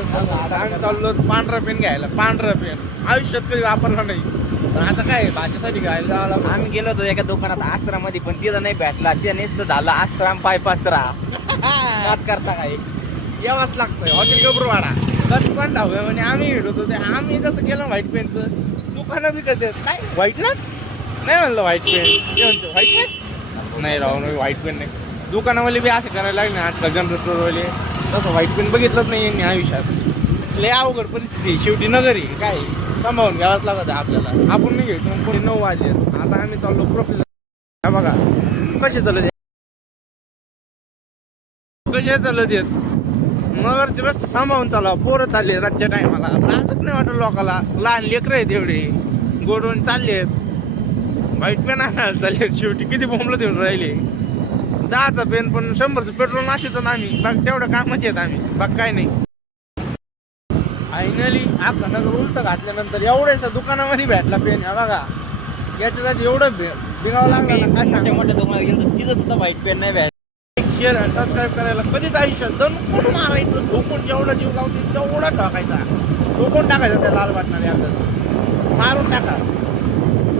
आता आम्ही चाललो पांढरा पेन घ्यायला. पांढरा पेन आयुष्यात कधी वापरला नाही, पण आता काय भाच्यासाठी घ्यायला जावं लागलं. आम्ही गेलो होतो एका दुकानात आश्रमामध्ये, पण तिथं नाही भेटला. तिथं नुसतं झालं आश्रम पायपासरा. नाद करता काय यावाच लागतंय. हॉटेल गबरूवाडा पण ढाबे म्हणजे आम्ही हिंडत होते. आम्ही जसं केलं व्हाईट पेनचं दुकानं बी करते. काय व्हाईट ना नाही म्हणलं व्हाईट पेन, ते म्हणतो व्हाईट पेन नाही राहून व्हाईट पेन नाही. दुकानावाले बी असे करायला लागले आज जनरल स्टोरवाले. तसं व्हाईट पेन बघितलंच नाही यांनी आयुष्यात. लय अवघड परिस्थिती. शेवटी नगरी काय सांभाळून घ्यावाच लागत आहे आपल्याला. आपण नाही घ्यायचो. मग कोणी 9 वाजले. आता आम्ही चाललो प्रोफेसर. बघा कसे चालत कसे चालत येत. नगरची रस्ते सांभाळून चालावं. पोरं चालले रातच्या टायमाला. लाजच नाही वाटत लोकाला. लहान लेकरं आहेत एवढे गोडवून चाललेत. व्हाईट पेन आणायला चाललेत. शेवटी किती बोंबलं देऊन राहिले. 10चा पेन पण 100चं पेट्रोल नाशितो ना आम्ही. बाग तेवढं कामच येत आम्ही. बाग काय नाही. फायनली आपलं नगर उलट घातल्यानंतर एवढ्याशा दुकानामध्ये भेटला पेन. हा बघा याच्या जाती एवढं बिगावं लागलं ना काय मोठ्या मोठ्या दुकानात गेलो तिथं सुद्धा व्हाईट पेन नाही भेटला. शेअर आणि सबस्क्राईब करायला कधीच आयुष्यात दणकून मारायचं. ठोकून जेवढा जीव लावते तेवढा टाकायचा. ठोकून टाकायचा त्या लाल बटनाला. मारून टाका.